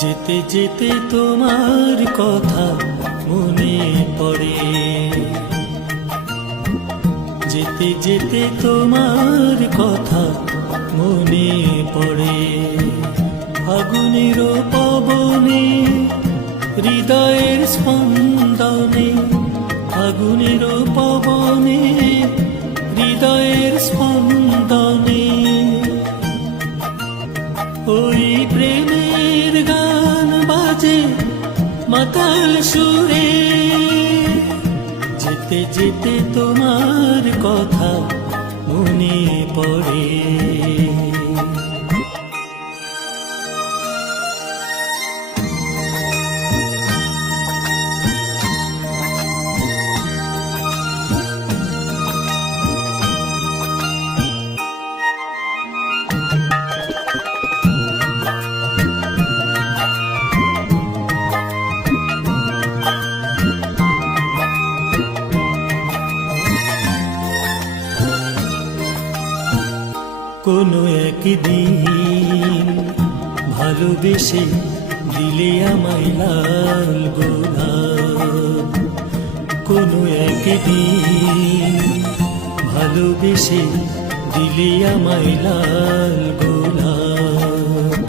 যেতে যেতে তোমার কথা মনে পড়ে, যেতে যেতে তোমার কথা মনে পড়ে। ফাগুনের পবনে হৃদয়ের স্পন্দনে, ফাগুনের পবনে হৃদয়ের স্পন্দনে ওই প্রেমের গান বাজে মাতাল সুরে। যেতে যেতে তোমার কথা মনে পড়ে। কোনো একদিন ভালোবেসে দিলে আমায় লাল গোলাপ, কোনো একদিন ভালোবেসে দিলে আমায় লাল গোলাপ।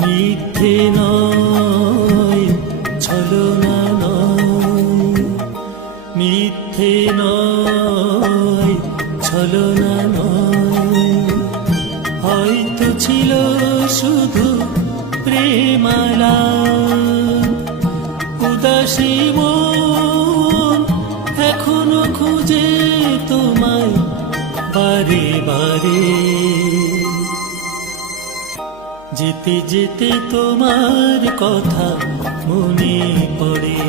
মিথ্যে নয় ছলনা নয়, মিথ্যে নয় ছলনা নয়, হয়তো ছিল শুধু প্রেমালা। উদাসী মন এখনো খুঁজে তোমায় বারে বারে। যেতে যেতে তোমার কথা মনে পড়ে।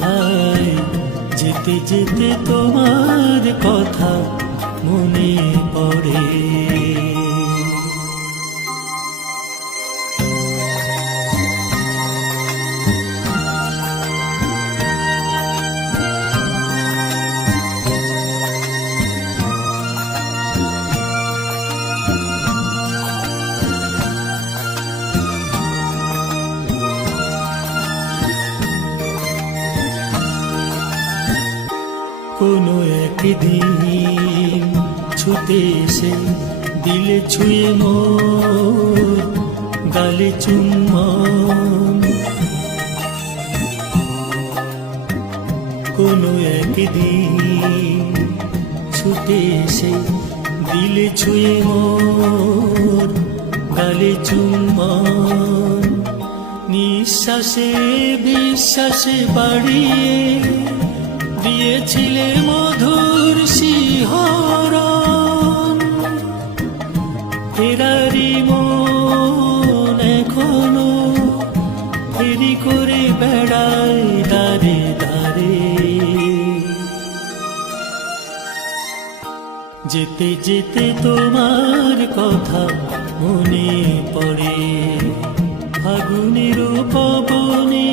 হায় যেতে যেতে তোমার কথা মনে পড়ে। কোনো একদিন ছুটে এসে দিলে ছুঁয়ে মোর গালে চুম্বন। কোনো একদিন ছুটে এসে দিলে ছুঁয়ে মোর গালে চুম্বন। নিঃশ্বাসে বিশ্বাসে বাড়িয়ে দিয়েছিলে মধুর শিহরণ। ফেরারি মন এখনো ফেরি করে বেড়ায় দাঁড়ে দাঁড়ে। যেতে যেতে তোমার কথা মনে পড়ে। ফাগুনের পবনে